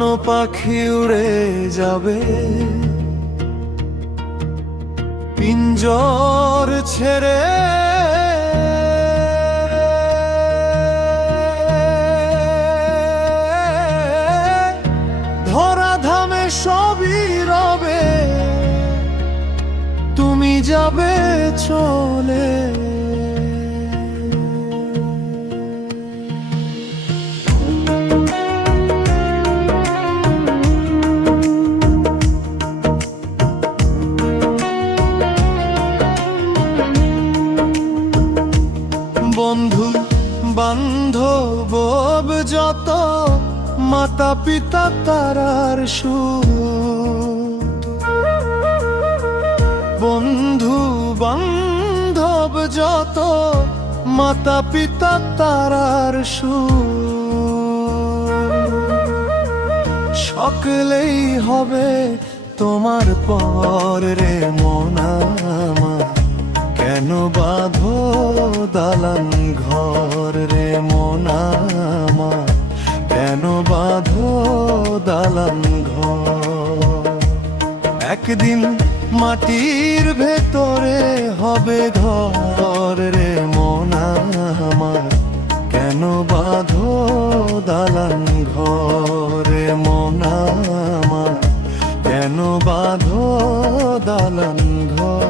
উড়ানো পাখি উড়ে যাবে, পিঞ্জর ছেড়ে ধরাধামে সবই রবে, তুমি যাবে চলে। বন্ধু বান্ধব যত, মাতা পিতা তারার সুর। বন্ধু বান্ধব যত, মাতা পিতা তারার সুর। সকলেই হবে তোমার পর রে মন আমার, কেন বাঁধো দালান ঘর রে মন আমার, কেন বাঁধো দালান ঘর। একদিন মাটির ভেতরে হবে ঘর রে মন আমার, কেন বাঁধো দালান ঘর রে মন আমার, কেন বাঁধো দালান ঘর।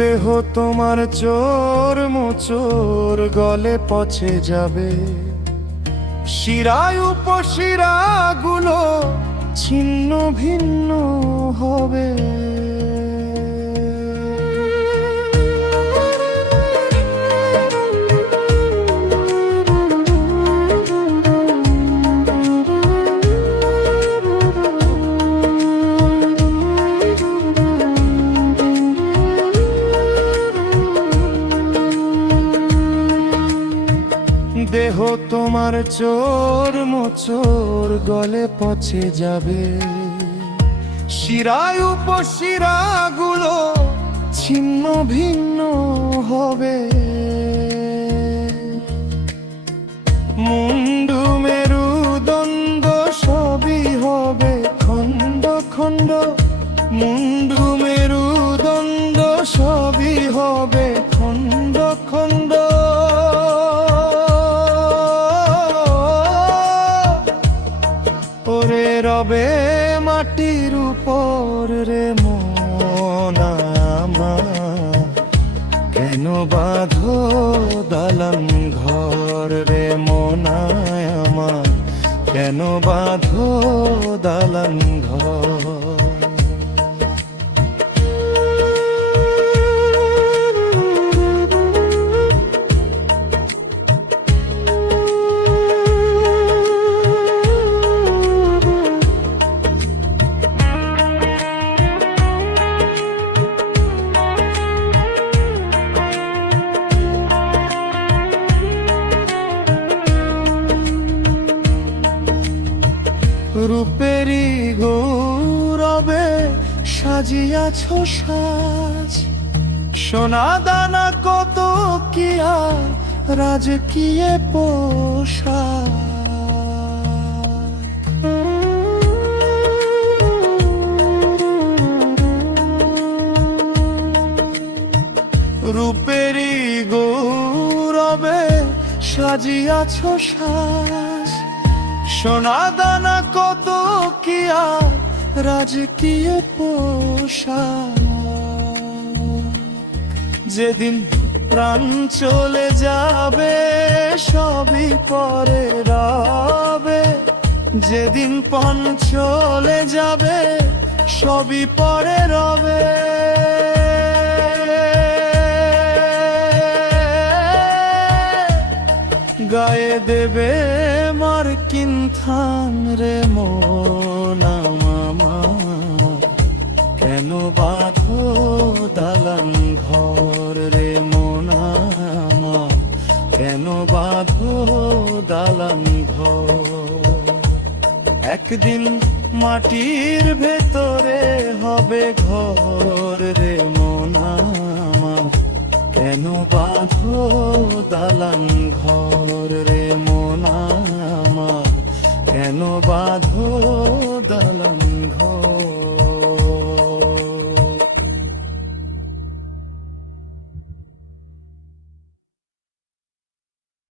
দেহ তোমার চোর মোচোর, গলে পচে যাবে, শিরায় উপশিরা গুলো ছিন্ন ভিন্ন হবে। দেহ তোমার চোর মোচোর, গলে পচে যাবে, শিরায় উপশিরা গুলো ছিন্ন ভিন্ন হবে। মুন্ডু মেরুদণ্ড সবই হবে খণ্ড খণ্ড, মুন্ডু মেরুদণ্ড সবই হবে খণ্ড খণ্ড। ওরে রবে মাটির উপর রে মন আমার, কেন বাঁধো দালান ঘর রে মন আমার, কেন বাঁধো দালান ঘর। রূপেরই গৌরবে সাজিয়াছ সাজ, সোনা দানা কত কি আর রাজকীয় পোশাক। রূপেরই গৌরবে সাজিয়াছ সাজ, সোনা দানা কত কি আর রাজকীয় পোশাক। যেদিন প্রাণ চলে যাবে সবই পরে রবে, যেদিন পণ চলে যাবে সবই পরে রবে। গায়ে দেবে মার কিনথান রে মন আমার, কেন বাঁধো দালান ঘর রে মন আমার, কেন বাঁধো দালান ঘর। একদিন মাটির ভেতরে হবে ঘর রে মন আমার, কেন বাঁধো দালান ঘর রে মন আমার, কেন বাঁধো